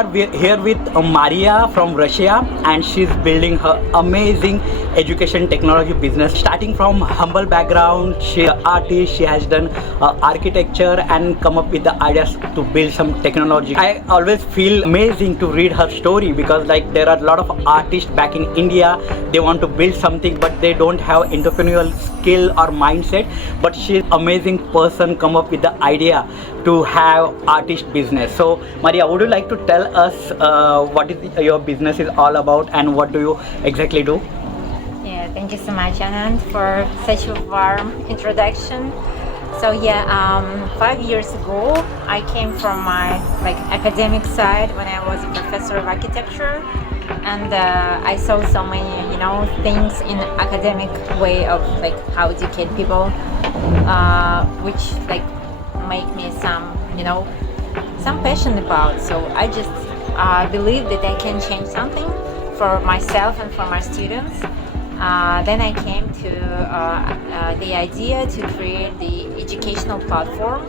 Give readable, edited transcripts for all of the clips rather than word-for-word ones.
are here with Maria from Russia, and she's building her amazing education technology business. Starting from humble background, she an artist. She has done architecture and come up with the ideas to build some technology. I always feel amazing to read her story because like there are a lot of artists back in India. They want to build something, but they don't have entrepreneurial skill or mindset. But she's amazing person come up with the idea to have artist business. So Maria, would you like to tell us what is your business is all about and what do you exactly do? Yeah, thank you so much, Anand, for such a warm introduction. So 5 years ago, I came from my academic side when I was a professor of architecture, and I saw so many things in academic way of how educate people, which make me some passion about. So I just believe that I can change something for myself and for my students. Then I came to the idea to create the educational platform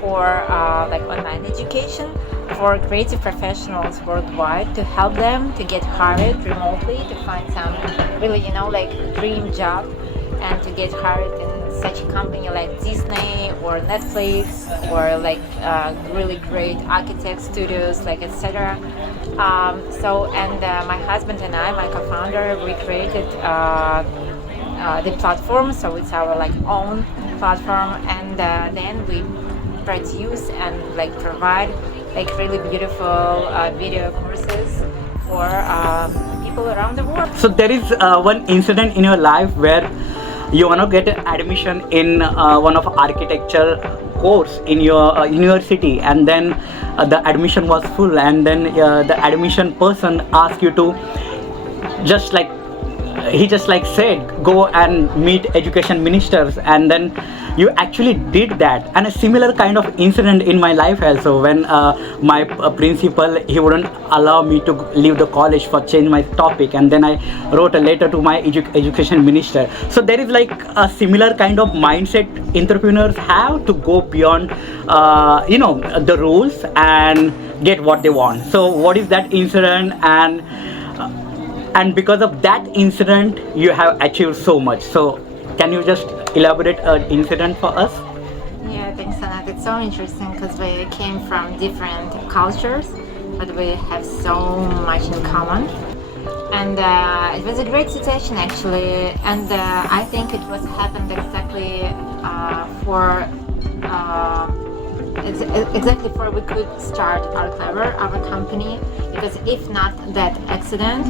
for online education for creative professionals worldwide, to help them to get hired remotely, to find some really dream job, and to get hired in such a company like Disney or Netflix or really great architect studios etc. My husband and I, my co-founder, we created the platform, so it's our own platform, and then we produce and provide really beautiful video courses for people around the world. So there is one incident in your life where you want to get an admission in one of architecture course in your university, and then the admission was full, and then the admission person asked you to he just said go and meet education ministers, and then you actually did that. And a similar kind of incident in my life also, when my principal, he wouldn't allow me to leave the college for change my topic, and then I wrote a letter to my education minister. So there is a similar kind of mindset entrepreneurs have to go beyond the rules and get what they want. So what is that incident, and because of that incident you have achieved so much. So can you just elaborate an incident for us? Yeah, thanks, Anand. It's so interesting because we came from different cultures, but we have so much in common. And it was a great situation actually, and I think it was happened exactly for we could start Artclever, our company, because if not that accident,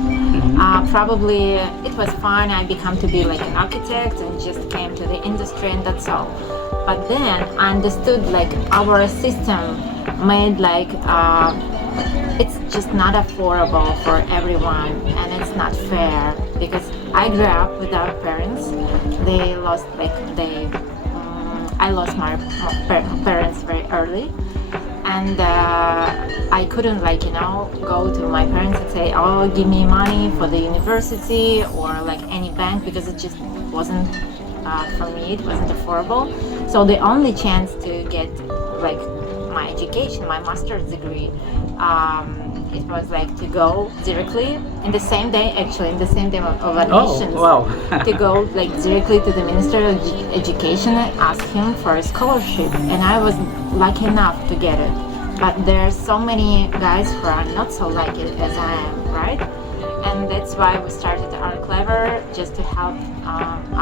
probably it was fine. I become to be an architect and just came to the industry, and that's all. But then I understood our system made it's just not affordable for everyone, and it's not fair, because I grew up without parents. They lost I lost my parents very early, and I couldn't go to my parents and say, oh, give me money for the university or any bank, because it just wasn't for me, it wasn't affordable. So the only chance to get my education, my master's degree, it was to go directly in the same day of admissions. Oh, wow. To go directly to the Minister of Education and ask him for a scholarship, and I was lucky enough to get it. But there are so many guys who are not so lucky as I am, right? And that's why we started Artclever, just to help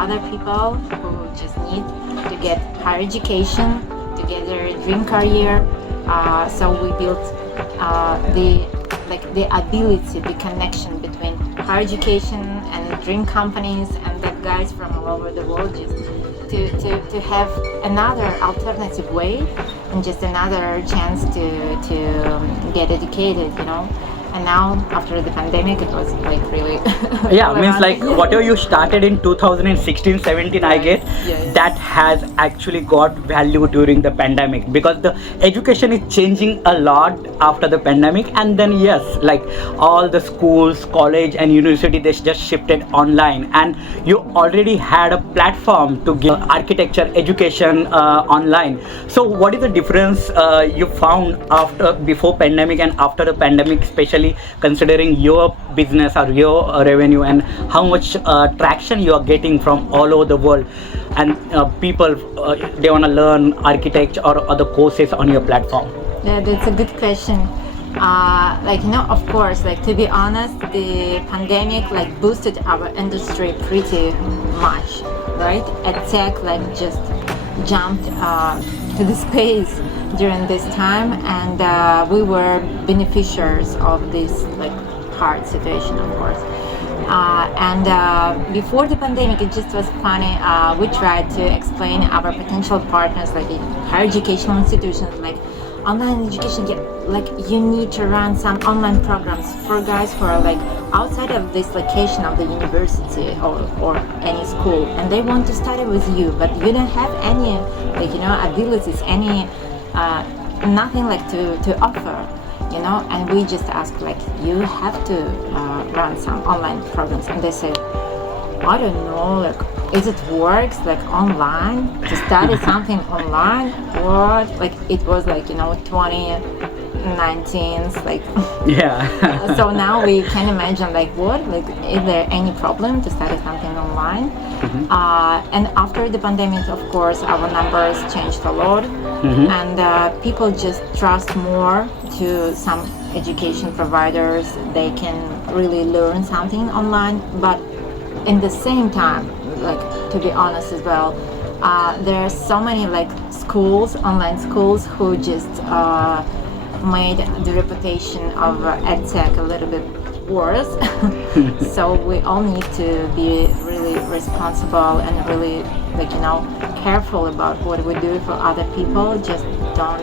other people who just need to get higher education, to get their dream career. So we built the ability, the connection between higher education and dream companies and the guys from all over the world, just to have another alternative way and just another chance to get educated, And now after the pandemic, it was like really Yeah, means like relevant. whatever you started in 2016-17, I guess Yes. that has actually got value during the pandemic, because the education is changing a lot after the pandemic. And then yes, like all the schools, college and university, they just shifted online, and you already had a platform to give architecture education online. So what is the difference you found after, before pandemic and after the pandemic, especially considering your business or your revenue, and how much traction you are getting from all over the world, and people they want to learn architecture or other courses on your platform? Yeah, that's a good question. Like, of course, like, to be honest, the pandemic like boosted our industry pretty much, right? At tech like just jumped to the space during this time, and we were beneficiaries of this like hard situation, of course. And before the pandemic, it just was funny. We tried to explain our potential partners, like in higher educational institutions, like online education. Like you need to run some online programs for guys who are like outside of this location of the university or any school, and they want to study with you, but you don't have any like abilities, any nothing like to offer. And we just ask like, you have to run some online programs, and they say, I don't know, like, is it works like online to study something online? What? Like it was like 2019's like Yeah. so now we can imagine like, what, like, is there any problem to study something online? And after the pandemic, of course, our numbers changed a lot, and people just trust more to some education providers. They can really learn something online, but in the same time, like, to be honest as well, there are so many like schools, online schools, who just made the reputation of edtech a little bit worse. So we all need to be really responsible and really like careful about what we do for other people. Just don't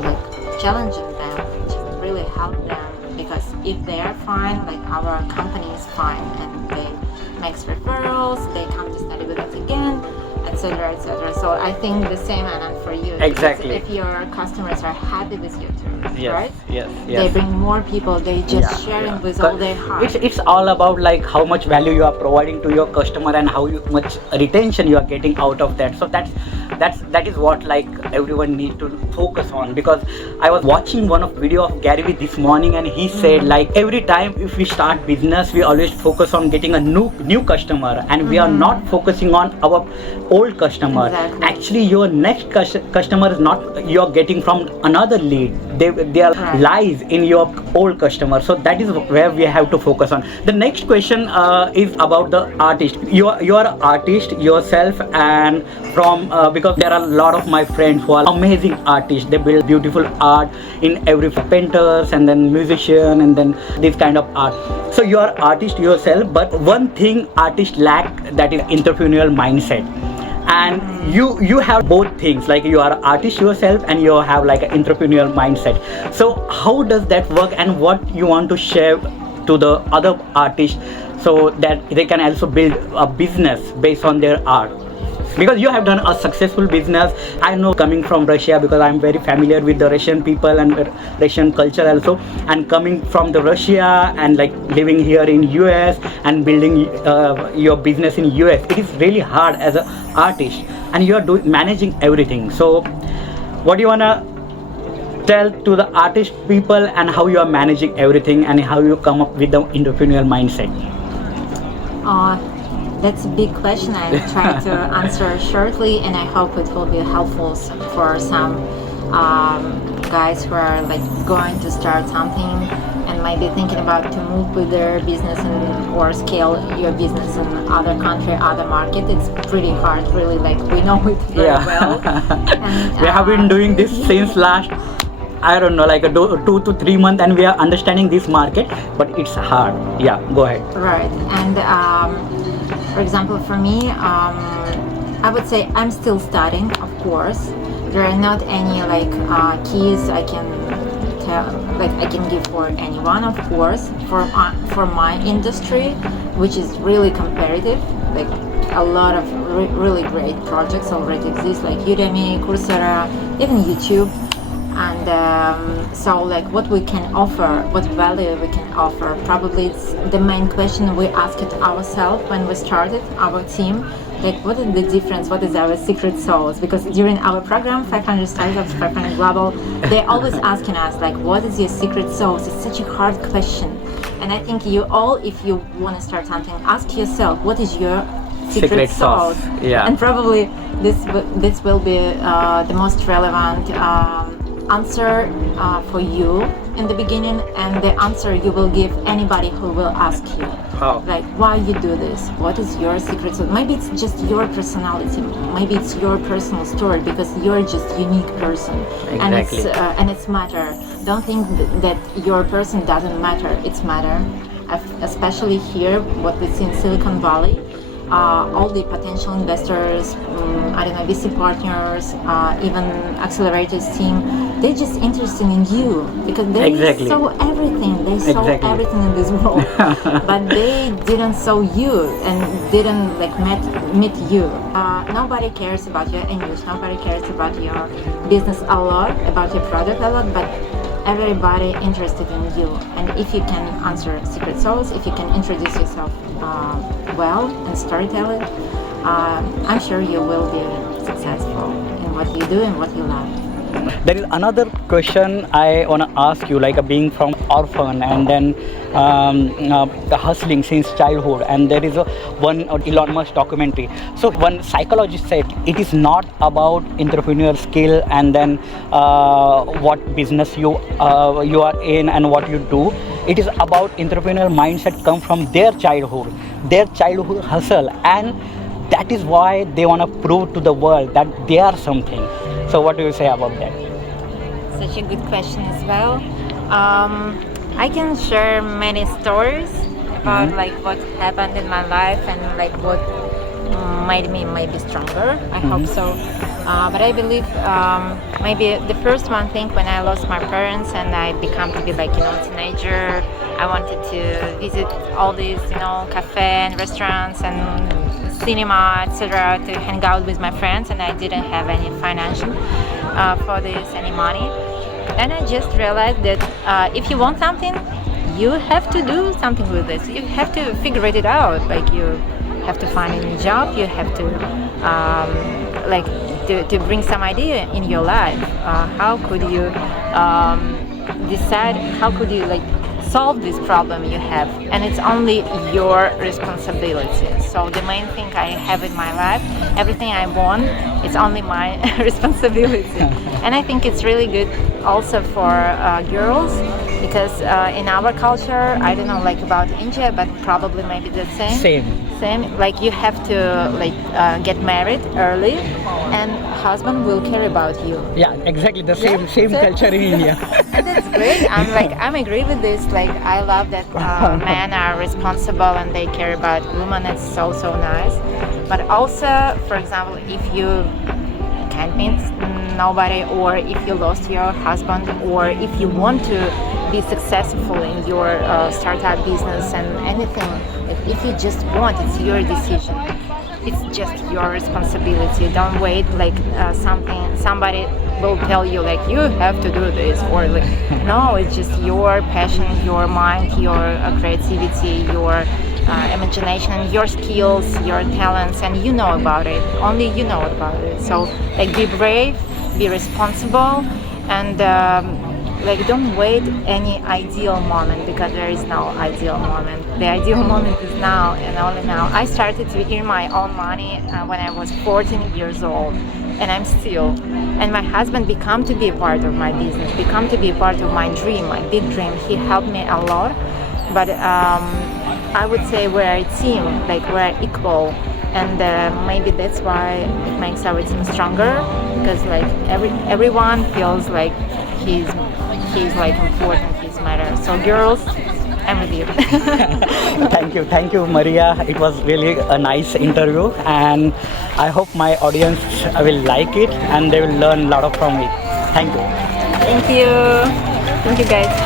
like challenging them, just really help them, because if they are fine, like our company is fine, and they make referrals, they come to study with us again, etc., etc. So I think the same, Anand, for you. Exactly. If your customers are happy with your service, Yes, right? yes, They yes. bring more people. They just sharing with all their heart. It's all about like how much value you are providing to your customer and how much retention you are getting out of that. So that is what like everyone need to focus on. Because I was watching one of video of Gary Vee this morning, and he said like every time if we start business, we always focus on getting a new customer, and we are not focusing on our old customer. Exactly. Actually, your next customer is not you're getting from another lead. They are lies in your old customer. So that is where we have to focus on. The next question is about the artist. You are an artist yourself, and from because there are a lot of my friends who are amazing artists. They build beautiful art in every painters and then musician and then this kind of art. So you are artist yourself, but one thing artists lack, that is entrepreneurial mindset. And you have both things, like you are an artist yourself and you have like an entrepreneurial mindset. So how does that work, and what you want to share to the other artists so that they can also build a business based on their art? Because you have done a successful business. I know, coming from Russia, because I'm very familiar with the Russian people and Russian culture also, and coming from the Russia and like living here in US and building your business in US, it is really hard as an artist, and you are managing everything. So what do you wanna tell to the artist people, and how you are managing everything, and how you come up with the entrepreneurial mindset? That's a big question. I try to answer shortly, and I hope it will be helpful for some guys who are like going to start something and maybe thinking about to move with their business or scale your business in other country, other market. It's pretty hard, really. Like, we know it very well. And, we have been doing this since last, I don't know, like 2 to 3 months, and we are understanding this market, but it's hard. Yeah, go ahead. Right. And for example, for me, I would say I'm still studying, of course. There are not any like keys I can tell, like I can give for anyone, of course. For my industry, which is really competitive, like a lot of really great projects already exist, like Udemy, Coursera, even YouTube. And so like what we can offer, what value we can offer, probably it's the main question we asked ourselves when we started our team. Like, what is the difference? What is our secret sauce? Because during our program, 500 Startups, 500 Global, they're always asking us, like, what is your secret sauce? It's such a hard question. And I think you all, if you want to start something, ask yourself, what is your secret sauce? Yeah. And probably this will be the most relevant answer for you in the beginning, and the answer you will give anybody who will ask you. How? Like, why you do this? What is your secret sauce? Maybe it's just your personality. Maybe it's your personal story, because you're just unique person. Exactly. And it's matter. Don't think that your person doesn't matter. It's matter. Especially here, what we see in Silicon Valley. All the potential investors, I don't know, VC partners, even accelerators team, they're just interested in you because they saw everything. They saw everything in this world, but they didn't saw you and didn't like meet you. Nobody cares about your English. Nobody cares about your business a lot, about your product a lot, but everybody interested in you. And if you can answer secret sauce, if you can introduce yourself well and storytell it, I'm sure you will be successful in what you do and what you love. There is another question I want to ask you, like being from orphan and then hustling since childhood, and there is one Elon Musk documentary. So one psychologist said it is not about entrepreneurial skill and then what business you are in and what you do. It is about entrepreneurial mindset come from their childhood hustle, and that is why they want to prove to the world that they are something. So what do you say about that? Such a good question as well. I can share many stories about like what happened in my life and like what made me maybe stronger. I hope so. But I believe maybe the first one thing when I lost my parents and I became to be like teenager, I wanted to visit all these cafe and restaurants and cinema, etc., to hang out with my friends, and I didn't have any financial for this, any money. Then I just realized that if you want something, you have to do something with this. You have to figure it out. Like you have to find a new job. You have to to bring some idea in your life. How could you decide? How could you solve this problem you have? And it's only your responsibility. So the main thing I have in my life, everything I want, it's only my responsibility. And I think it's really good also for girls, because in our culture, I don't know about India, but probably maybe the same. Like you have to get married early, and husband will care about you. Yeah, exactly the same culture in India. That's great. I'm agree with this. I love that men are responsible and they care about women. It's so nice. But also, for example, if you can't meet nobody, or if you lost your husband, or if you want to be successful in your startup business and anything, if you just want, it's your decision. It's just your responsibility. Don't wait somebody will tell you you have to do this, or no, it's just your passion, your mind, your creativity, your imagination, your skills, your talents, and you know about it. Only you know about it. So be brave, be responsible, and don't wait any ideal moment, because there is no ideal moment. The ideal moment is now and only now. I started to earn my own money when I was 14 years old, and I'm still. And my husband became to be a part of my business, become to be a part of my dream, my big dream. He helped me a lot, but I would say we're a team, we're equal, and maybe that's why it makes our team stronger, because everyone feels he's important, he's matter. So girls, I'm with you. Thank you, Maria. It was really a nice interview, and I hope my audience will like it and they will learn a lot from it. Thank you. Thank you. Thank you, guys.